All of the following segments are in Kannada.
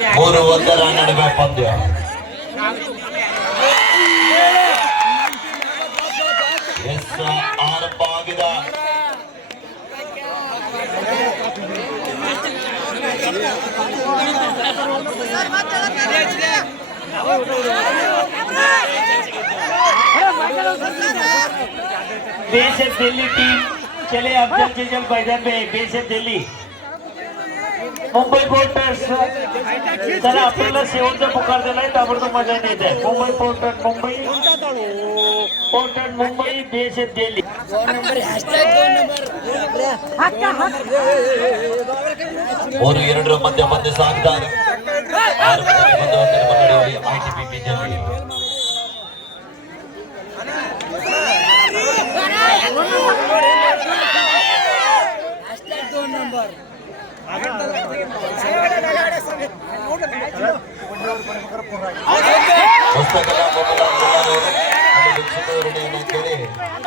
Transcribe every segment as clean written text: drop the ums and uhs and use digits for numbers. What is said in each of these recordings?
3-1 ನಡುವೆ ಪಂದ್ಯ. ಆರಂಭ ಆಗಿದೆ. बेशक दिल्ली टीम चले अफजल जजल मैदान में. बेशक दिल्ली मुंबई पोर्टर्स त्याला आपल्याला शेवटचा पुकार दिलाय ताबडतोब मजा येते. मुंबई पोर्टर मुंबई बेशक दिल्ली. ಮೂರು ಎರಡರ ಮಧ್ಯ ಪಂದ್ಯ ಸಾಗ್ತಾ ಇದೆ. ITBP ದಲ್ಲಿ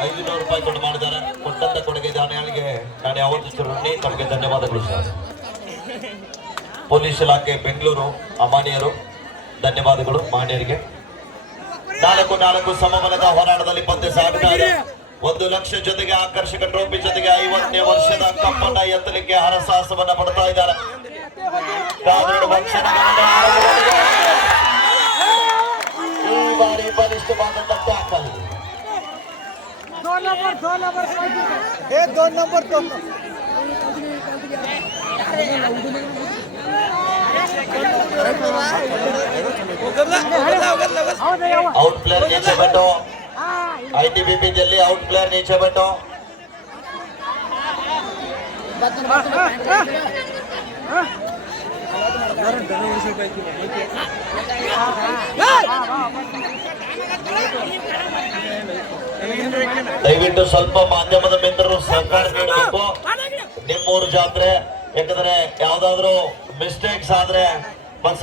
₹500 ಕೊಟ್ಟು ಮಾಡಿದ್ದಾರೆ. ಕೊಟ್ಟಂತ ಕೊಡುಗೆ ದಾನಿಯಾಳಿಗೆ ನಾನು ಯಾವತ್ತೂ ಋಣಿ. ತಮಗೆ ಧನ್ಯವಾದಗಳು ಸರ್. ಪೊಲೀಸ್ ಇಲಾಖೆ ಬೆಂಗಳೂರು ಅಮಾನ್ಯರು ಧನ್ಯವಾದಗಳು ಮಾನ್ಯರಿಗೆ. 4-4 ಸಮಬಲದ ಹೋರಾಟದಲ್ಲಿ ಪಂದ್ಯ ಸಾಗ್ತಾ ಇದೆ. 1 ಲಕ್ಷ ಜೊತೆಗೆ ಆಕರ್ಷಕ ಟ್ರೋಫಿ ಜೊತೆಗೆ 50ನೇ ವರ್ಷದ ಕಪ್ಪನ್ನ ಎತ್ತಲಿಕ್ಕೆ ಹರಸಾಹಸವನ್ನ ಪಡ್ತಾ ಇದ್ದಾರೆ. ಈ ಬಾರಿ ಬಲಿಷ್ಠವಾದಂತ ಟ್ಯಾಕಲ್. आउट प्लेयर नीचे बैठो. ITBP दिल्ली आउट प्लेयर नीचे बैठो. ದಯವಿಟ್ಟು ಸ್ವಲ್ಪ ಮಾಧ್ಯಮದ ಮಿತ್ರರು ಸಹಕಾರ ನೀಡಬೇಕು. ನಿಮ್ಮೂರು ಜಾತ್ರೆ ಯಾಕಂದ್ರೆ ಯಾವ್ದಾದ್ರು ಮಿಸ್ಟೇಕ್ಸ್ ಆದ್ರೆ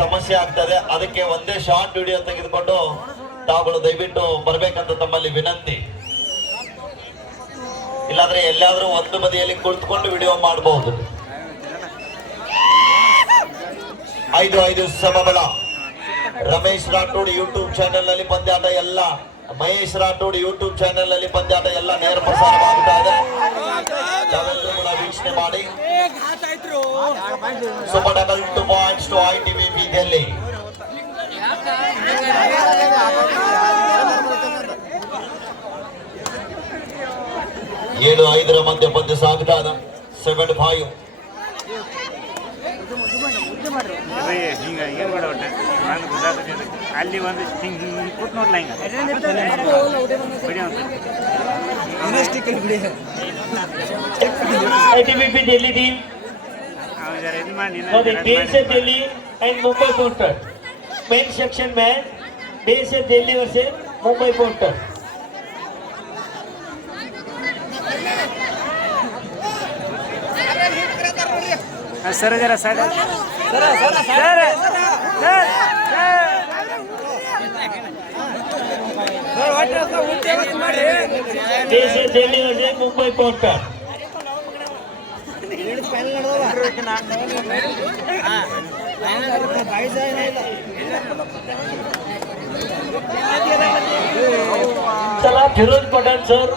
ಸಮಸ್ಯೆ ಆಗ್ತದೆ. ಅದಕ್ಕೆ ಒಂದೇ ಶಾರ್ಟ್ ವಿಡಿಯೋ ತೆಗೆದುಕೊಂಡು ತಾವುಗಳು ದಯವಿಟ್ಟು ಬರ್ಬೇಕಂತ ತಮ್ಮಲ್ಲಿ ವಿನಂತಿ. ಇಲ್ಲಾಂದ್ರೆ ಎಲ್ಲಾದ್ರೂ ಒಂದು ಬದಿಯಲ್ಲಿ ಕುಳಿತುಕೊಂಡು ವಿಡಿಯೋ ಮಾಡಬಹುದು. 5-5 ಸಮಬಲ. ರಮೇಶ್ ರಾಠೋಡ್ ಯೂಟ್ಯೂಬ್ ಚಾನೆಲ್ ನಲ್ಲಿ ಪಂದ್ಯಾಟ ಎಲ್ಲ, ಮಹೇಶ್ ರಾಠೋಡ್ ಯೂಟ್ಯೂಬ್ ಚಾನೆಲ್ ನಲ್ಲಿ ಪಂದ್ಯಾಟ ಎಲ್ಲ ನೇರ ಪ್ರಸಾರವಾಗ್ತಾ ಇದೆ. ತಾವೆಲ್ಲರೂ ಕೂಡ ವೀಕ್ಷಣೆ ಮಾಡಿ. Super double 2 points to ITBP Delhi. ಏಳು 5 ಮಧ್ಯ ಪಂದ್ಯ ಸಾಗ್ತಾ ಇದೆ. 7-5. ಅಲ್ಲಿ ಒಂದು ಕೂತ್ ನೋಡ್ಲ ಹಿಂಗ ITBP दिल्ली टीम बेशक Delhi and Mumbai porter. Main section में बेशक Delhi versus Mumbai porter. Sir जरा साइड बेशक दिल्ली वर्सेस मुंबई पोर्टर. चला फिरोज पठाण सर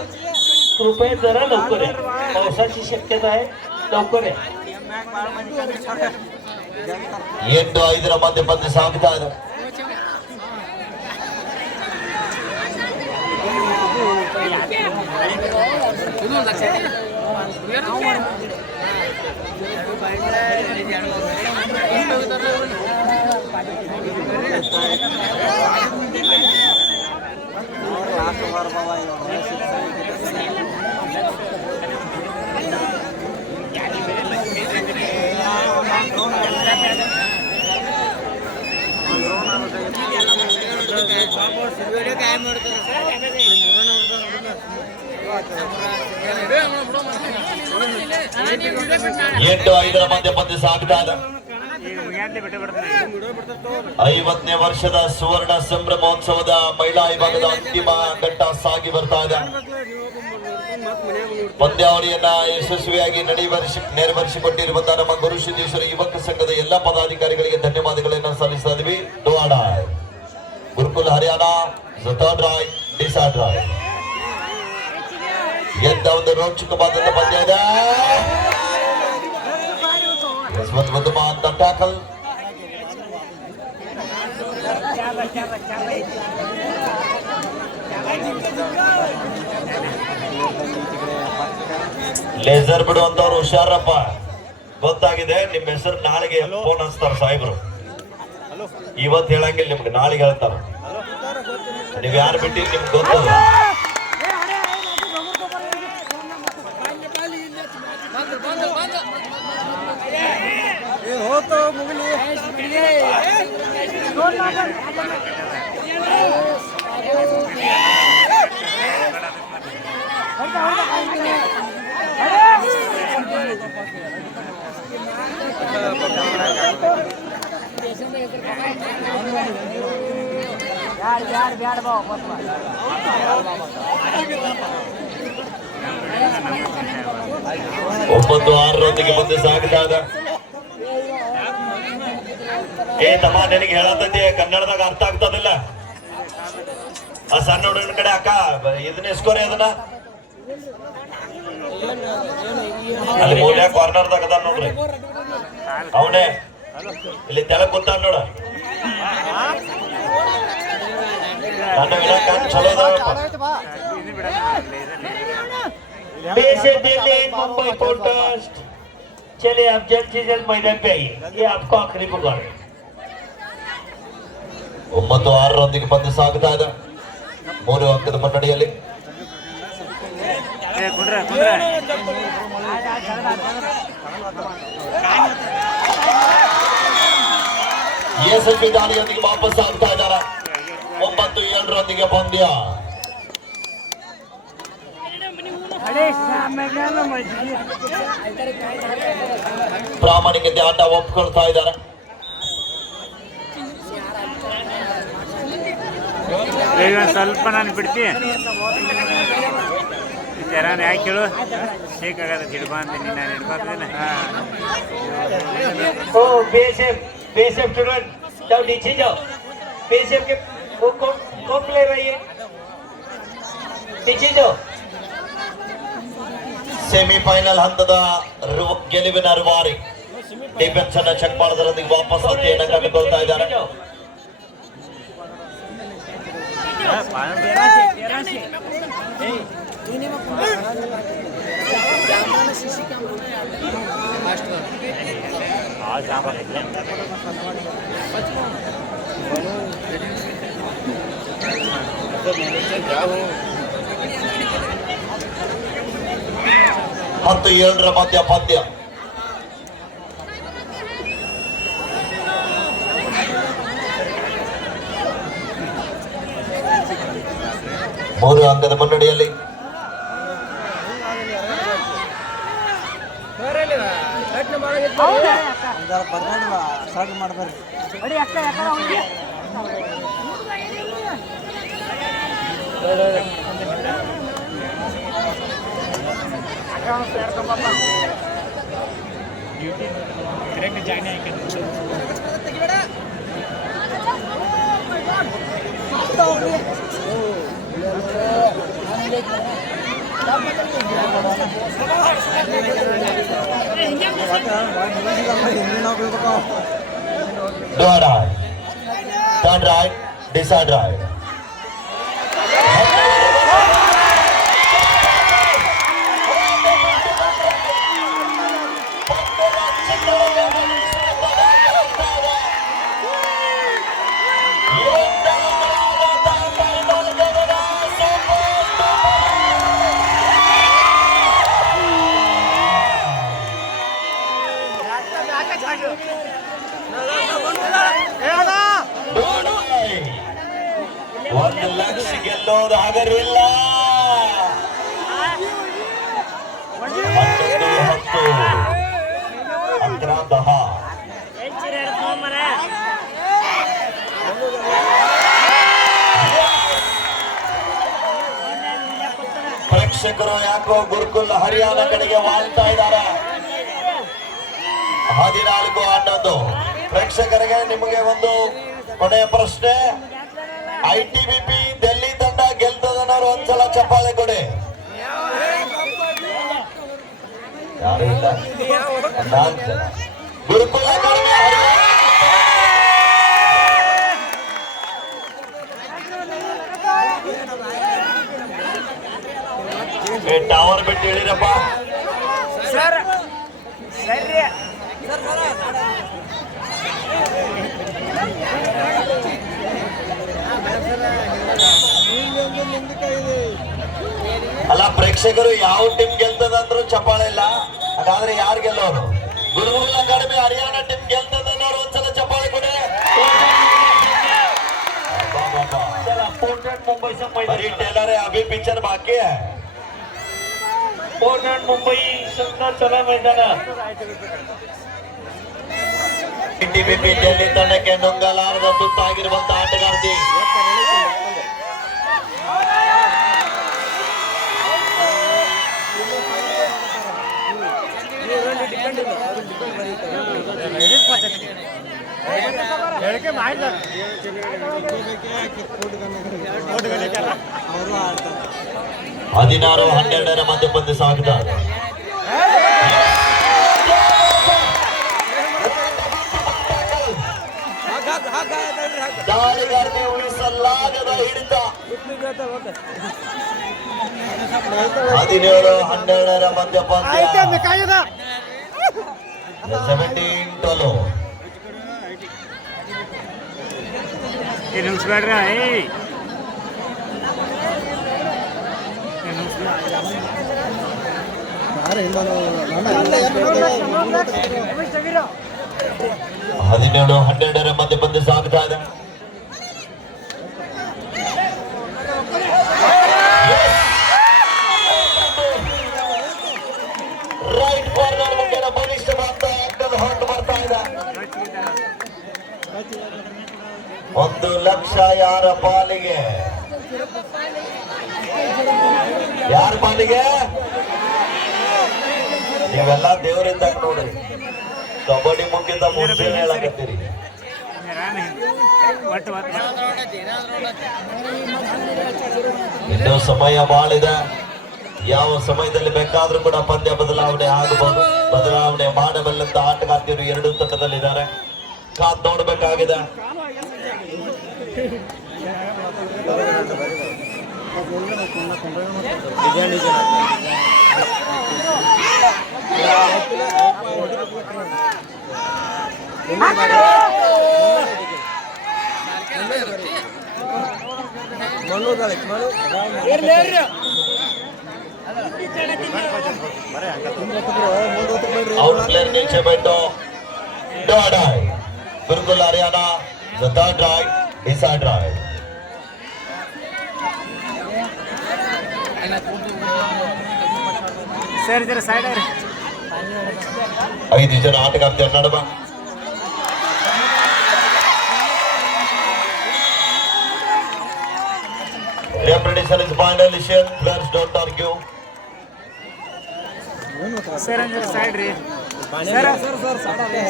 कृपया जरा लवकर आहे. पावसाची शक्यता आहे, लवकर आहे. 8-5 ಮಧ್ಯ ಪಂದ್ಯ ಸಾಗ್ತಾ ಇದೆ. ಎಂಟು 5 ಮಧ್ಯ ಪಂದ್ಯ ಸಾಗ್ತಾ ಇದೆ. 50ನೇ ವರ್ಷದ ಸುವರ್ಣ ಸಂಭ್ರಮೋತ್ಸವದ ಮಹಿಳಾ ವಿಭಾಗದ ಅಂತಿಮ ಘಟ್ಟ ಸಾಗಿ ಬರ್ತಾ ಇದೆ. ಪಂದ್ಯಾವಳಿಯನ್ನ ಯಶಸ್ವಿಯಾಗಿ ನೆರವೇರಿಸಿಕೊಟ್ಟಿರುವಂತಹ ನಮ್ಮ ಗುರು ಸಿದ್ದೇಶ್ವರ ಯುವಕ ಸಂಘದ ಎಲ್ಲ ಪದಾಧಿಕಾರಿಗಳಿಗೆ ಧನ್ಯವಾದಗಳನ್ನು ಸಲ್ಲಿಸ್ತಾ ಇದ್ವಿ. ದುವಾಡಾಯ್ ಗುರುಕುಲ್ ಹರಿಯಾಣ ಥರ್ಡ್ ರಾಯ್ ಡಿಸೈಡ್ ರಾಯ್ ಎಂತ ಒಂದು ರೋಚಕವಾದಂತ ಪಂದ್ಯ ಇದೆ. ಅಂತ ಟ್ಯಾಕಲ್ ಲೇಸರ್ ಬಿಡುವಂತವ್ರು ಹುಷಾರಪ್ಪ. ಗೊತ್ತಾಗಿದೆ, ನಿಮ್ಮ ಹೆಸರು ನಾಳೆಗೆ ಫೋನ್ ಹಚ್ತಾರ ಸಾಹೇಬ್ರು. ಇವತ್ತು ಹೇಳಂಗಿಲ್ಲ, ನಿಮ್ಗೆ ನಾಳೆಗೆ ಹೇಳ್ತಾರ. ನೀವ್ ಯಾರು ಬಿಟ್ಟಿರಿ ನಿಮ್ಗೆ ಗೊತ್ತದ. ಒಂಬತ್ತು ಆರರೊಂದಿಗೆ ಮುಂದೆ ಸಾಗ್ತಾ ಇದೆ. ಏ ತಮ್ಮ, ನಿನಗೆ ಹೇಳತೈತಿ ಕನ್ನಡದಾಗ ಅರ್ಥ ಆಗ್ತದಿಲ್ಲ. ಆ ಸಣ್ಣ ಹುಡುಗನ ಕಡೆ ಅಕ್ಕ ಇದನ್ನ ಇಸ್ಕೋರಿ, ಅದನ್ನ ಅಲ್ಲಿ ಮೂಲೆ ಕಾರ್ನರ್ದಾಗ ಅದ ನೋಡ್ರಿ, ಅವನೇ ಇಲ್ಲಿ ತೆಳಗ್ ಕೂತಾನ ನೋಡ. ನನ್ನ ವಿನಾಕ ಚಲೋ ಇದಾವಪ್ಪ. मुंबई कॉन्टेस्ट चलिए आप जल्द से जल्द मैदान पे आइए, ये आपको आखिरी पुकार है. 9-6 ಪಂದ್ಯ ಸಾಗ್ತಾ ಇದೆ 3 ಅಂಕದ ಮುನ್ನಡೆಯಲ್ಲಿ. ಎಸ್ಎಸ್ಬಿ ದಾಳಿಯೊಂದಿಗೆ ವಾಪಸ್ ಆಗ್ತಾ ಇದ್ದಾರೆ. 9-7 ಪಂದ್ಯ. ಪ್ರಾಮಾಣಿಕತೆ ಆಟ ಒಪ್ಕೊಳ್ತಾ ಇದ್ದಾರೆ. ಸ್ವಲ್ಪ ನಾನು ಬಿಡ್ತೀನಿ ಜರಾನ ಯಾಕೆ ಹೇಳು, ಬೇಕಾಗದ ಹಿಡ್ಬಾ ಅಂತೀನಿ ನಾನು, ಹಿಡ್ಬಾರ್ದಿಲ್ಲ. ओ बेशेफ स्टूडेंट जाओ नीचे जाओ. बेशेफ के वो कौन प्ले रही है, नीचे जाओ. ಸೆಮಿಫೈನಲ್ ಹಂತದ ಗೆಲುವಿನ ರೂವಾರಿ ಡಿಫೆನ್ಸ್ ಅನ್ನ ಚೆಕ್ ಮಾಡೋದ್ರೊಂದಿಗೆ ವಾಪಸ್ ಹತ್ಯೆಯನ್ನು ಕಂಡುಕೊಳ್ತಾ ಇದ್ದಾರೆ. ಮತ್ತು 7 ಮಧ್ಯ ಪಂದ್ಯ. ಮೂರು ಅಂಕದ ಮುನ್ನಡೆಯಲ್ಲಿ third right, decide right. ಒಂದು ಲಕ್ಷ ಗೆಲ್ಲೋದು ಆಗರಿಲ್ಲ. 11-10 ಪ್ರೇಕ್ಷಕರು ಯಾಕೋ ಗುರುಕುಲ್ ಹರಿಯಾಣ ಕಡೆಗೆ ವಾಲ್ತಾ ಇದ್ದಾರೆ. 14-11 ಪ್ರೇಕ್ಷಕರಿಗೆ ನಿಮಗೆ ಒಂದು ಕೊನೆಯ ಪ್ರಶ್ನೆ. ITBP ಡೆಲ್ಲಿ ತಂಡ ಗೆಲ್ತದನ್ನೋರು ಒಂದ್ಸಲ ಚಪ್ಪಾಳೆ ಕೊಡಿ. ಯಾರು ಇಲ್ಲ. ಗುರುಕುಲ ಅಕಾಡೆಮಿ ಟವರ್ ಬಿಟ್ಟು ಹೇಳಿರಪ್ಪ. ಸರ್ ಸರಿ ಅಲ್ಲ, ಪ್ರೇಕ್ಷಕರು ಯಾವ ಟೀಮ್ ಗೆಲ್ತದಂದ್ರು ಚಪ್ಪಾಳೆ ಇಲ್ಲ. ಹಾಗಾದ್ರೆ ಯಾರು ಗೆಲ್ಲೋರು? ಗುರುಕುಲ ಅಕಾಡೆಮಿ ಹರಿಯಾಣ ಟೀಮ್ ಗೆಲ್ತದನ್ನೋರು ಒಂದ್ಸಲ ಚಪ್ಪಾಳೆ ಕೊಡಿ. पोर्टलँड मुंबईचा बरी मैदान टेलर है, अभी पिक्चर बाकी है. पोर्टलँड मुंबई संघ चला मैदानात. ITBP ಡೆಲ್ಲಿ ತಂಡಕ್ಕೆ ನುಂಗಲಾರದ ತುತ್ತಾಗಿರುವಂತ ಆಟಗಾರ್ತಿ ಹೇಳಿಕೆ ಮಾಡಿದ 16-12 ಮಧ್ಯ ಪಂದ್ಯ ಸಾಗುತ್ತಾ ಇದೆ. ದಾಳಿಗಾರರಿಗೆ ಉಳಿಸಲಾಗದ ಹಿಡಿತ. 17-12 ಮಧ್ಯ ಪಂದ್ಯ 17-12. ನುಗ್ಸ್ಬೇಡ್ರ ಹದಿನೇಳು 12 ಮಧ್ಯ ಪಂದ್ಯ ಸಾಗುತ್ತಾ ಇದೆ. ರೈಟ್ ಕಾರ್ನರ್ ಮುಂದಿನ ಬಲಿಷ್ಠ ಬರ್ತಾ ಹೊರಟು ಬರ್ತಾ ಇದೆ. 1 ಲಕ್ಷ ಯಾರ ಪಾಲಿಗೆ? ಯಾರ ಪಾಲಿಗೆ? ನೀವೆಲ್ಲ ದೇವರಿದ್ದಾಗ ನೋಡ್ರಿ. ಕಬಡ್ಡಿ ಮುಗಿದ ಮುಂಚೆ ಹೇಳಕತ್ತೀರಿ. ಇನ್ನು ಸಮಯ ಬಾಳಿದೆ. ಯಾವ ಸಮಯದಲ್ಲಿ ಬೇಕಾದ್ರೂ ಕೂಡ ಪಂದ್ಯ ಬದಲಾವಣೆ ಆಗಬಹುದು. ಬದಲಾವಣೆ ಮಾಡಬಲ್ಲಂತ ಆಟಗಾರ್ತಿಯರು ಎರಡೂ ತಂಡದಲ್ಲಿದ್ದಾರೆ. ಕಾದ್ ನೋಡ್ಬೇಕಾಗಿದೆ. ಔಟ್ ಪ್ಲೇಯರ್ नीचे बैठो. Dot I Gurukul Haryana the third right inside right. Sir ಜರ ಸೈಡ್ 5 ಜನ ಆಟಗಾರ್ತಿಯರು ನಡುವ. Repetition is final issue. Players don't argue. Sir ಜರ ಸೈಡ್ ರೀ ಸರ್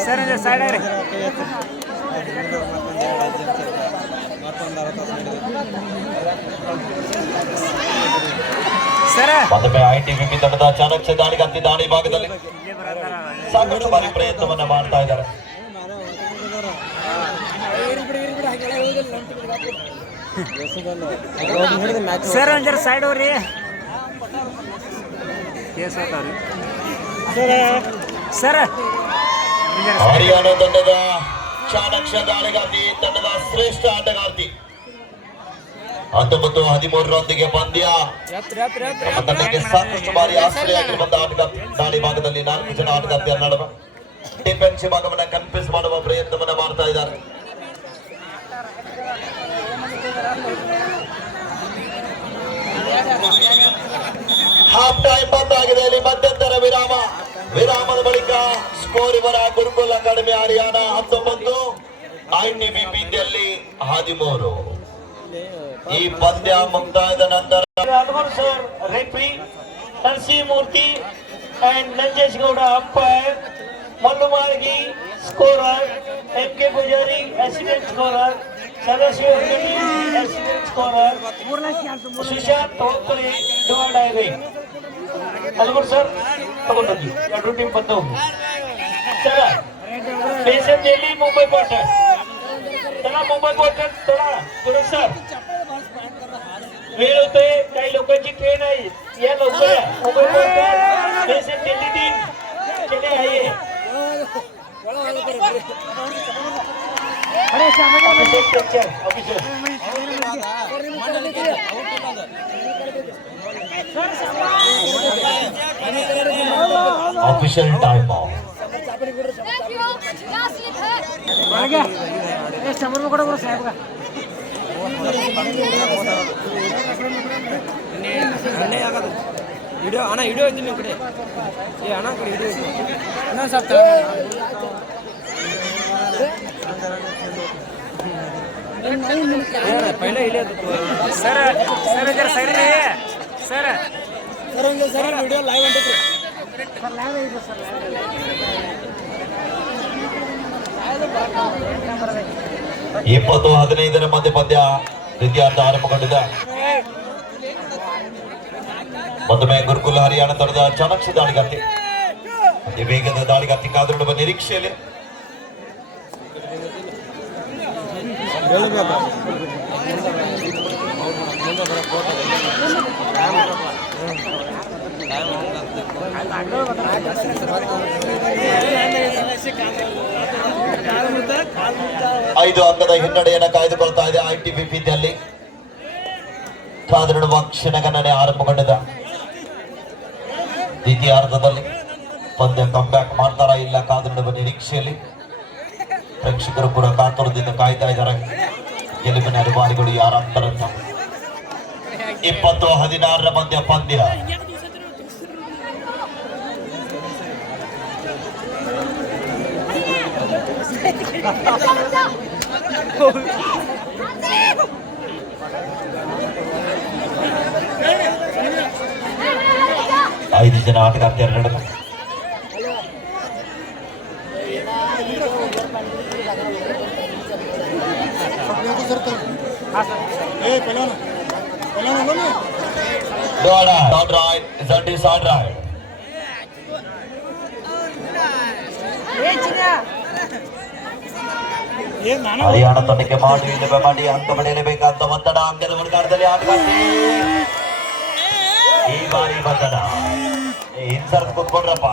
ಸರ್ ಜರ ಸೈಡ್ ರೀ ಸರ್ ಮತ್ತೊಮ್ಮೆ ITBP ತಂಡದ ಚಾಣಕ್ಯ ದಾಳಿಗಾರ್ತಿ ದಾಳಿ ಭಾಗದಲ್ಲಿ ಸಾಕಷ್ಟು ಬಾರಿ ಪ್ರಯತ್ನವನ್ನ ಮಾಡ್ತಾ ಇದ್ದಾರೆ. ಸರ್ ಒಂದ್ ಜರ ಸೈಡ್ ಹೋಗ್ರಿ ಸರ್ ಹರಿಯಾಣ ತಂಡದ ಚಾಣಕ್ಯ ದಾಳಿಗಾರ್ತಿ ತಂಡದ ಶ್ರೇಷ್ಠ ಆಟಗಾರ್ತಿ 19-13 ಪಂದ್ಯ. ನಮ್ಮ ತಂಡಕ್ಕೆ ಸಾಕಷ್ಟು ಬಾರಿ ಆಶ್ರಯಾಗಿರುವಂತ ಆಟಗಾರ್ತಿ ದಾಳಿ ಭಾಗದಲ್ಲಿ 4 ಜನ ಆಟಗಾರ್ತಿಯರ ನಡುವೆ ಡಿಫೆನ್ಸ್ ಭಾಗವನ್ನ ಕನ್ಫ್ಯೂಸ್ ಮಾಡುವ ಪ್ರಯತ್ನವನ್ನ ಮಾಡ್ತಾ ಇದ್ದಾರೆ. ಹಾಫ್ ಟೈಮ್ ಬಂದಾಗಿದೆ. ಇಲ್ಲಿ ಮಧ್ಯಂತರ ವಿರಾಮ. ವಿರಾಮದ ಬಳಿಕ ಸ್ಕೋರ್ ಇವರ ಗುರುಕುಲ್ ಅಕಾಡೆಮಿ ಹರಿಯಾಣ 19, ITBP ಡೆಲ್ಲಿ 13. ಈ ಪಂದ್ಯ ಮುಕ್ತಾಯದ ನಂತರ sir referee Narasimhamurthy and Nanjesh Gowda umpire, Mallumargi scorer MK Pujari, assistant scorer. Sadashiv Akati, assistant scorer. Sushant Tokare, dual diving. Algur sir, ತಗೊಂಡೋಗಿ ಎರಡು ಟೀಮ್ ಬಂದು चला पेशेंट दिल्ली मुंबई पॉटर चला मुंबई पॉटर चला पुरुष सर वेळ होतोय काही लोकांची ट्रेन आहे या लवकर या Mumbai Potter patient Delhi team चले आइए ऑफिशियल टाइम ऑफ समोर ಕೂಡ ಬರೋ ಸಾಹೇಬ ವಿಡಿಯೋ ಅಣ್ಣ ವಿಡಿಯೋ ಇದ್ದೀನಿ ಕಡೆ ಏ ಅಣ್ಣ ಕಡೆ ವಿಡಿಯೋ ಇದ್ದೀನಿ ಇನ್ನೊಂದು ಸ್ವಲ್ಪ ಪೈಲೆ ಇಲ್ಲೇ ಸರ್ ಸರ್ ಜರ ಸೈಡ್ ರೀ ಸರ್ ಸರ್ ವಿಡಿಯೋ ಲೈವ್ ಹೊಂಟೈತ್ರಿ ಸರ್ ಲೈವ್ ಇದೆ ಸರ್ ಇಪ್ಪತ್ತು 15ರ ಮಧ್ಯ ಪಂದ್ಯ ದ್ವಿತೀಯಾರ್ಧ ಆರಂಭಗೊಂಡಿದೆ. ಮತ್ತೊಮ್ಮೆ ಗುರುಕುಲ ಹರಿಯಾಣ ತಂಡದ ಚಾಣಕ್ಷ ದಾಳಿಗಾರ್ತಿ ಅತಿ ವೇಗದ ದಾಳಿಗಾರ್ತಿ ಕಾದಿರುವ ನಿರೀಕ್ಷೆಯಲ್ಲಿ ಐದು ಅಂಕದ ಹಿನ್ನಡೆಯನ್ನು ಕಾಯ್ದುಕೊಳ್ತಾ ಇದೆ ITBP ದಲ್ಲಿ. ಕಾದಿರುವ ಕ್ಷಣಗಣನೆ ಆರಂಭಗೊಂಡಿದೆ. ದ್ವಿತೀಯಾರ್ಧದಲ್ಲಿ ಪಂದ್ಯ ಕಂಬ್ಯಾಕ್ ಮಾಡ್ತಾರಾ ಇಲ್ಲ ಕಾದಿರುವ ನಿರೀಕ್ಷೆಯಲ್ಲಿ ಪ್ರೇಕ್ಷಕರು ಕೂಡ ಕಾತುರದಿಂದ ಕಾಯ್ತಾ ಇದ್ದಾರೆ. ಗೆಲುವಿನ ಅನುಭಾವಿಗಳು ಯಾರಂತಾರಂತ 20-16ರ ಮಧ್ಯ ಪಂದ್ಯ. ಐದು ಜನ ಆಟಗಾರ್ತಿಯರು ನಡೆದು ಹರಿಯಾಣ ತಂಡಕ್ಕೆ ಮಾಡಿ ಅಂಕ ಪಡೆಯಲೇಬೇಕಾದ ಒತ್ತಡ. ಅಂಕದ ಹುಡುಕಾಟದಲ್ಲಿ ಆಟಗಾರ್ತಿ ಈ ಬಾರಿ ಬಂಧನ ಇನ್ಸರ್ಟ್ ಕೂತ್ಕೊಂಡ್ರಪ್ಪ.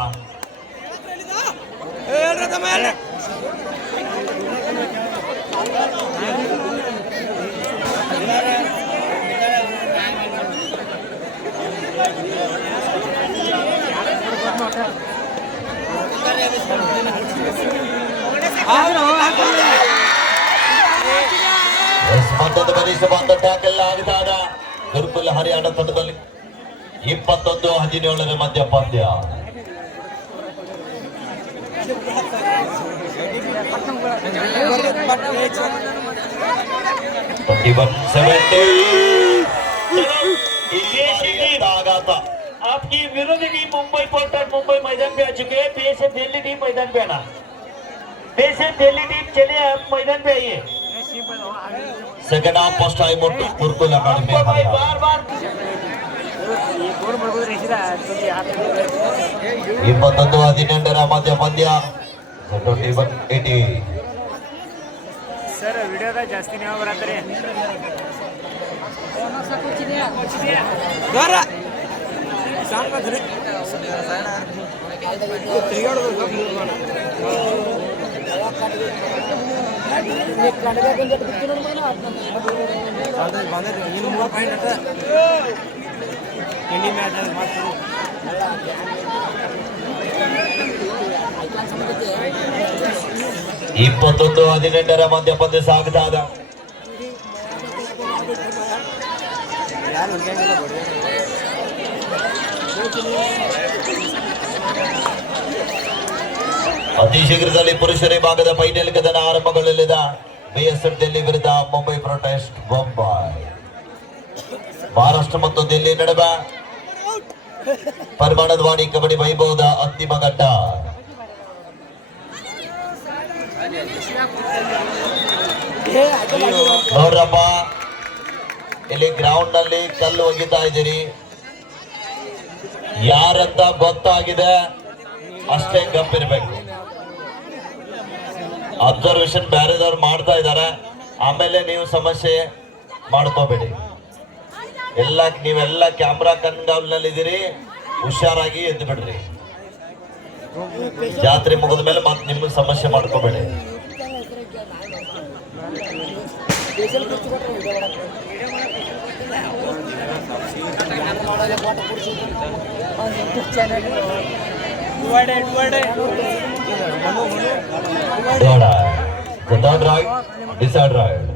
ಮತ್ತೊಂದು ಬಲಿಷ್ಠವಾದ ಟ್ಯಾಕಲ್ ಆಗಿದಾಗ ಗುರುಕುಲ ಹರಿಯಾಣ ತಂಡದಲ್ಲಿ 21-17ರ ಮಧ್ಯ ಪಂದ್ಯ. आपकी विरोधी टीम मुंबई पॉटर मुंबई मैदान पे आ चुके हैं. PSF दिल्ली टीम मैदान पे आना. PSF दिल्ली टीम चलिए आप मैदान पे आइए. Second half first time Gurukul academy बार बार 21-18ರ ಮಧ್ಯ ಪಂದ್ಯ. 21-18 ಸರ್ ವಿಡಿಯೋದಾಗ ಜಾಸ್ತಿ ನೀವು ಬರತ್ತೀರಿ ಇಂಡಿ ಮ್ಯಾಚ್ ಮಾಡ್ತಾರೆ 21-18ರ ಮಧ್ಯ ಪಂದ್ಯ ಸಾಗ್ತಾ ಇದೆ. ಅತಿ ಶೀಘ್ರದಲ್ಲಿ ಪುರುಷರ ವಿಭಾಗದ ಫೈನಲ್ ಕದನ ಆರಂಭಗೊಳ್ಳಲಿದೆ. BSF ದಿಲ್ಲಿ ವಿರುದ್ಧ ಮುಂಬೈ ಪ್ರೊಟೆಸ್ಟ್ ಮುಂಬೈ. ಮಹಾರಾಷ್ಟ್ರ ಮತ್ತು ದಿಲ್ಲಿ ನಡುವೆ ಪರಿಮಾಣದವಾಡಿ ಕಬಡ್ಡಿ ವೈಭವದ ಅಂತಿಮ ಘಟ್ಟ. ನೋಡ್ರಪ್ಪ, ಇಲ್ಲಿ ಗ್ರೌಂಡ್ ನಲ್ಲಿ ಕಲ್ಲು ಒಗಿತಾ ಇದ್ದೀರಿ. ಯಾರಂತ ಗೊತ್ತಾಗಿದೆ ಅಷ್ಟೇ ಗಪ್ಪಿರ್ಬೇಕು. ಅಬ್ಸರ್ವೇಷನ್ ಬೇರೆದವ್ರು ಮಾಡ್ತಾ ಇದ್ದಾರೆ, ಆಮೇಲೆ ನೀವು ಸಮಸ್ಯೆ ಮಾಡ್ಕೋಬೇಡಿ. ನೀವೆಲ್ಲ ಕ್ಯಾಮ್ರಾ ಕಣ್ಗಾವಲಿನಲ್ಲಿ ಇದ್ದೀರಿ, ಹುಷಾರಾಗಿ ಎದ್ದು ಬಿಡ್ರಿ. ಜಾತ್ರೆ ಮುಗಿದ ಮೇಲೆ ಮತ್ತೆ ನಿಮ್ಗೆ ಸಮಸ್ಯೆ ಮಾಡ್ಕೋಬೇಡಿ. ಡಿಸೈಡ್ ರಾಯ್ಡ್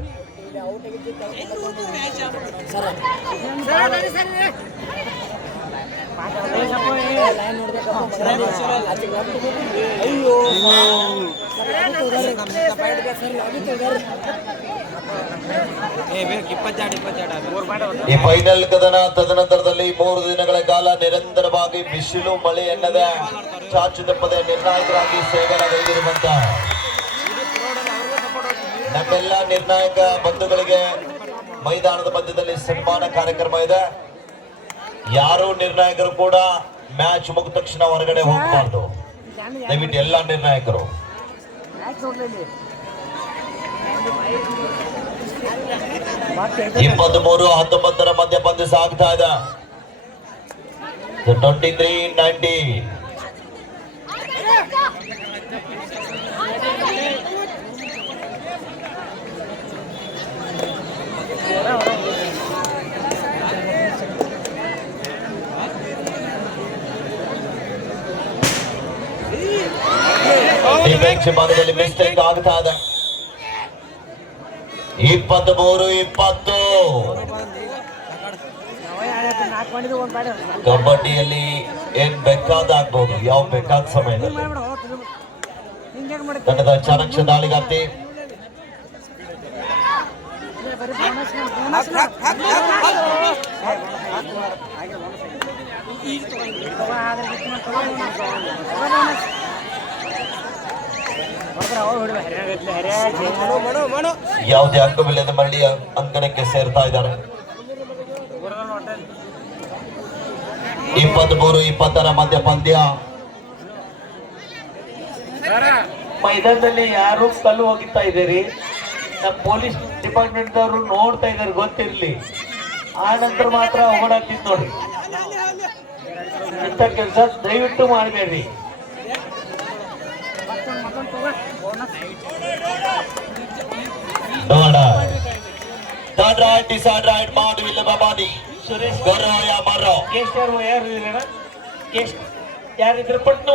ಈ ಫೈನಲ್ ಕದನ ತದನಂತರದಲ್ಲಿ 3 ದಿನಗಳ ಕಾಲ ನಿರಂತರವಾಗಿ ಬಿಸಿಲು ಮಳೆ ಎನ್ನದ ಚಾಚು ತಪ್ಪದೆ ನಿರ್ಣಾಯಕರಾಗಿ ಸೇವೆಯಾಗಿರುವಂತ ನಮ್ಮೆಲ್ಲ ನಿರ್ಣಾಯಕ ಬಂಧುಗಳಿಗೆ ಮೈದಾನದ ಮಧ್ಯದಲ್ಲಿ ಸನ್ಮಾನ ಕಾರ್ಯಕ್ರಮ ಇದೆ. ಯಾರು ನಿರ್ಣಾಯಕರು ಕೂಡ ಮ್ಯಾಚ್ ಮುಗಿದ ತಕ್ಷಣ ಹೊರಗಡೆ ಹೋಗಬಾರ್ದು. ದಯವಿಟ್ಟು ಎಲ್ಲ ನಿರ್ಣಾಯಕರು 23-19 ಮಧ್ಯ ಪಂದ್ಯ ಸಾಗ್ತಾ ಇದೆ. 23-19 ಭಾಗದಲ್ಲಿ ಮಿಸ್ಟೇಕ್ ಆಗ್ತಾ ಇದೆ. 23-20 ಕಬಡ್ಡಿಯಲ್ಲಿ ಏನ್ ಬೇಕಾದಾಗ್ಬೋದು, ಯಾವ ಬೇಕಾದ ಸಮಯದಲ್ಲಿ. ತಂಡದ ಚಾಣಕ್ಷ ದಾಳಿಗಾರ್ತಿ ಯಾವುದೇ ಅಂಕವಿಲ್ಲದೆ ಮರಳಿ ಅಂಕಣಕ್ಕೆ ಸೇರ್ತಾ ಇದ್ದಾರೆ. 23-20 ಮಧ್ಯ ಪಂದ್ಯ. ಮೈದಾನದಲ್ಲಿ ಯಾರು ಕಲ್ಲು ಹೋಗಿತಾ ಇದ್ದೀರಿ, ನಮ್ಮ ಪೊಲೀಸ್ ಡಿಪಾರ್ಟ್ಮೆಂಟ್ ದವರು ನೋಡ್ತಾ ಇದ್ದಾರೆ, ಗೊತ್ತಿರ್ಲಿ. ಆ ನಂತರ ಮಾತ್ರ ಓಡಾಡ್ತಿದ್ ನೋಡ್ರಿ. ಇಂಥ ಕೆಲಸ ದಯವಿಟ್ಟು ಮಾಡಬೇಡ್ರಿ. ಯಾರಿದ್ರೆ ಪಟ್ನೋ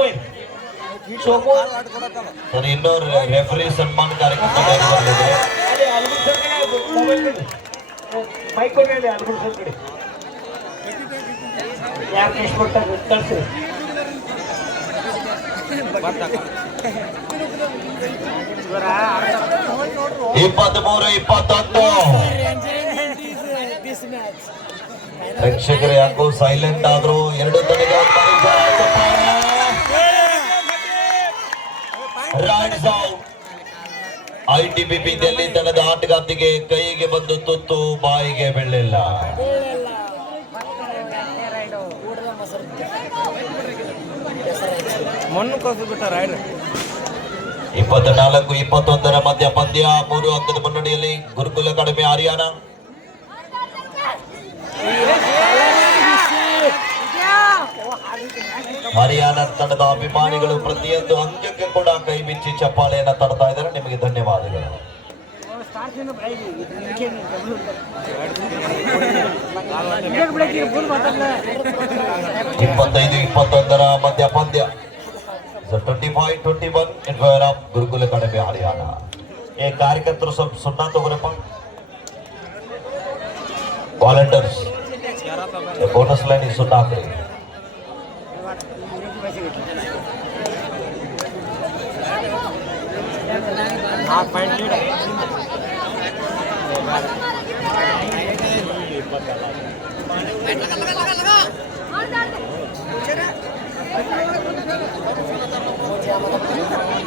ಸರ್, ಇನ್ನೊಂದು ರೆಫರಿ ಸನ್ಮಾನ ಕಾರ್ಯಕ್ರಮ ಮೈಕೋನಲ್ಲಿ ಅಲ್ಗುಡ್ ಸರ್ ಕಡೆ ಯಾರು ಎಷ್ಟು ಕೊಡ್ತಾರೆ ಕಳ್ಸಿ. ಪ್ರೇಕ್ಷಕರು ಯಾಕೋ ಸೈಲೆಂಟ್ ಆದ್ರು. 2 ತಡೆಗೆ ITBP ದಲ್ಲಿ ತನ್ನದ ಆಟಗಾರ್ತಿಗೆ ಕೈಗೆ ಬಂದು ತುತ್ತು ಬಾಯಿಗೆ ಬೆಳ್ಳಿಲ್ಲ. 24-21 ಮಧ್ಯ ಪಂದ್ಯ. 3 ಅಂಕದ ಮುನ್ನಡೆಯಲ್ಲಿ ಗುರುಕುಲ ಅಕಾಡೆಮಿ ಹರಿಯಾಣ. ಹರಿಯಾಣ ತಂಡದ ಅಭಿಮಾನಿಗಳು ಪ್ರತಿಯೊಂದು ಅಂಕಕ್ಕೆ ಕೂಡ ಕೈ ಬಿಚ್ಚಿ ಚಪ್ಪಾಳೆಯನ್ನ ತಡ್ತಾ ಇದ್ದಾರೆ. ನಿಮಗೆ ಧನ್ಯವಾದಗಳು. 25-21 ಮಧ್ಯ ಪಂದ್ಯ. 25-21 in favor of Gurukul academy Haryana. ये कार्यकर्ता सब सुनना तो बरपा वॉलंटियर्स ये बोनस लाइन सुनना करे.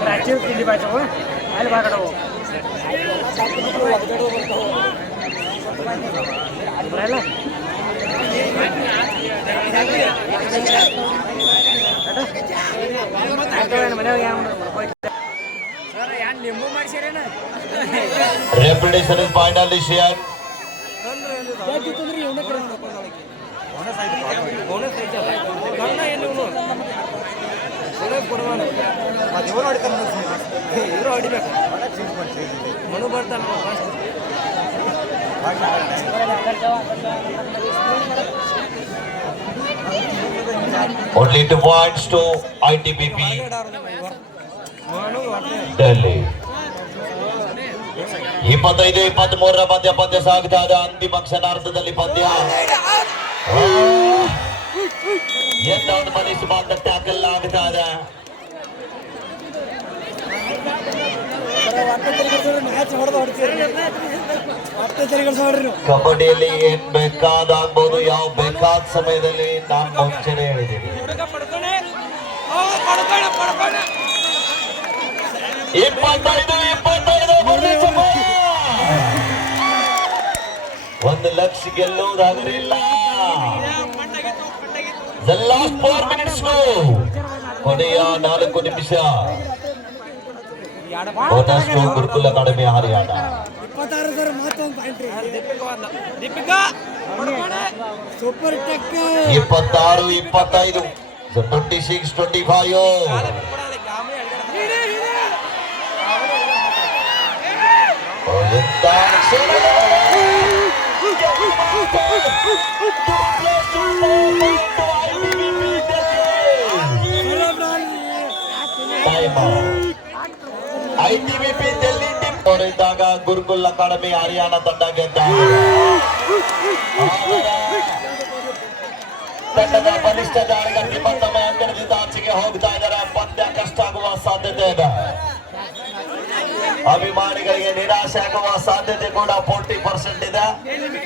राजीव किल्ली पाहिजे हो, आले बागडो ಸರ್ ಯಾನ್ ಲಿಂಬು ಮಾಡಿಸಿರೇನ Repetition is final decision. Manu ಬರ್ತಾನ Only 2 points to ITBP Delhi. 25-23 ಪಂದ್ಯ ಸಾಗ್ತಾ ಇದೆ. ಅಂತಿಮ ಕ್ಷಣಾರ್ಧದಲ್ಲಿ ಪಂದ್ಯ ಎಂತ ಒಂದು ಮನಸ್ಸು ಟ್ಯಾಕಲ್ ಆಗ್ತಾ ಇದೆ. ಕಬಡ್ಡಿಯಲ್ಲಿ ಏನ್ ಬೇಕಾದಾಗ್ಬೋದು, ಯಾವ ಬೇಕಾದ ಸಮಯದಲ್ಲಿ ನಾನು ಮುಂಚೆನೆ ಹೇಳಿದ್ದೀನಿ. 1 lakh ಗೆಲ್ಲುವುದಾಗಲಿಲ್ಲ. The last 4 minutes go. ಕೊನೆಯ 4 ನಿಮಿಷ. Bonus to Gurukul academy Haryana. 26-25. 26-25. ITBP Delhi team ಅವರಿದ್ದಾಗ ಗುರುಕುಲ್ ಅಕಾಡೆಮಿ ಹರಿಯಾಣ ತಂಡ ಗೆದ್ದ. ತಂಡದ ಬಲಿಷ್ಠ ಜಾರಿಗಾರಿಕೆ ಮತ್ತೊಮ್ಮೆ ಅಂಕಣದಿಂದ ಆಚೆಗೆ ಹೋಗ್ತಾ ಇದ್ದಾರೆ. ಪಂದ್ಯ ಕಷ್ಟ ಆಗುವ ಸಾಧ್ಯತೆ ಇದೆ. ಅಭಿಮಾನಿಗಳಿಗೆ ನಿರಾಶೆ ಆಗುವ ಸಾಧ್ಯತೆ ಕೂಡ 40% ಇದೆ.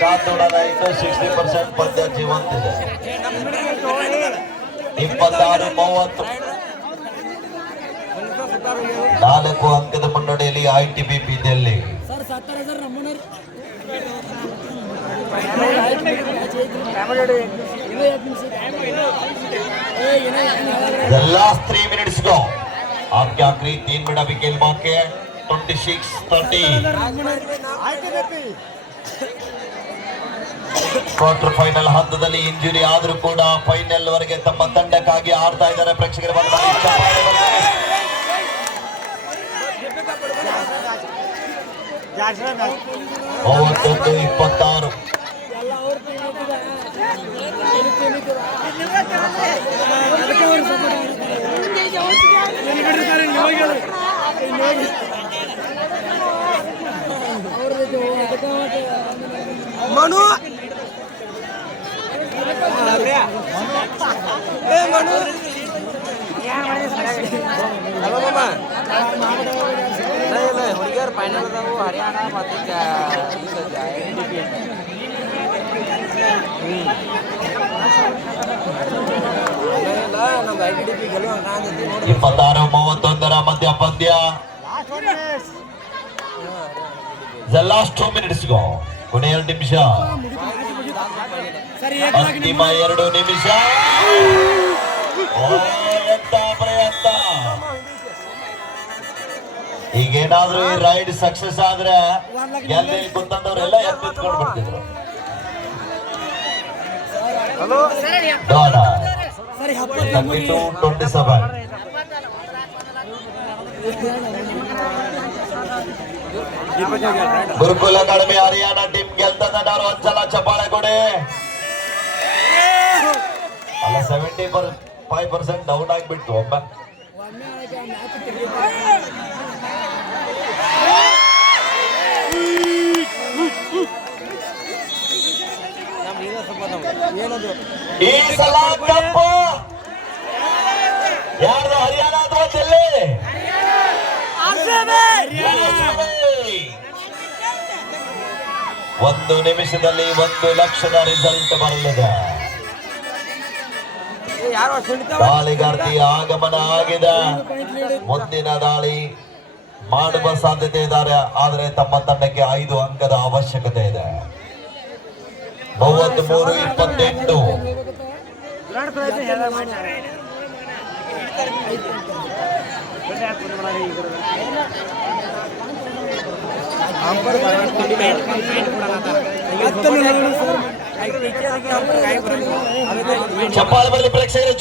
ಕಾತೋಡನ ಇನ್ನು 60% ಪಂದ್ಯ ಜೀವಂತಿದೆ. 26-30 4 ಅಂಕದ ಮುನ್ನಡೆಯಲ್ಲಿ ITBP Delhi. The last 3 minutes go. आपके आखिरी 3 मिनट अभी खेल बाकी है. 26-30. ಕ್ವಾರ್ಟರ್ ಫೈನಲ್ ಹಂತದಲ್ಲಿ ಇಂಜುರಿ ಆದ್ರೂ ಕೂಡ ಫೈನಲ್ ವರೆಗೆ ತಮ್ಮ ತಂಡಕ್ಕಾಗಿ ಆಡ್ತಾ ಇದ್ದಾರೆ. ಪ್ರೇಕ್ಷಕರ ಮೂವತ್ತೊಂದು 26. ಮನು ಮನು ಹುಡುಗಿಯರು ಫೈನಲ್ ಅದಾವು ಹರಿಯಾಣ ಮತ್ತು 26-31 ಮಧ್ಯ ಪಂದ್ಯ. The last 2 minutes go. ಕೊನೆಯ 2 ನಿಮಿಷ. ಅಂತಿಮ 2 ನಿಮಿಷ. ಎಂತ ಪ್ರಯತ್ನ. ಈಗೇನಾದ್ರೂ ಈ ರೈಡ್ ಸಕ್ಸಸ್ ಆದ್ರೆ ಎಲ್ಲಿ ಗೊತ್ತಂದವರೆಲ್ಲ ಎತ್ತಿಟ್ಕೊಂಡು ಬರ್ತಿದ್ರು. ಡಾಲಾ 32-27. ಗುರುಕುಲ ಅಕಾಡೆಮಿ ಹರಿಯಾಣ ಟೀಮ್ ಗೆಲ್ತದಾರು. ಒಂದ್ಸಲ ಚಪ್ಪಾಳೆ ಕೊಡಿ. ಅಲ್ಲ 75% ಡೌನ್ ಆಗ್ಬಿಟ್ಟು ಒಬ್ಬ. ಈ ಸಲ ಕಪ್ಪು ಯಾರ್ದು, ಹರಿಯಾಣ ಅಥವಾ ಡೆಲ್ಲಿ? 1 ನಿಮಿಷದಲ್ಲಿ 1 ಲಕ್ಷದ ರಿಸಲ್ಟ್ ಬರಲಿದೆ. ದಾಳಿಗಾರ್ತಿ ಆಗಮನ ಆಗಿದೆ. ಮುಂದಿನ ದಾಳಿ ಮಾಡುವ ಸಾಧ್ಯತೆ ಇದ್ದಾರೆ. ಆದರೆ ತಮ್ಮ ತಂಡಕ್ಕೆ 5 ಅಂಕದ ಅವಶ್ಯಕತೆ ಇದೆ. 33-28. ಚಪ್ಪಾಳೆ ಬರಲಿ ಪ್ರೇಕ್ಷಕರೇ.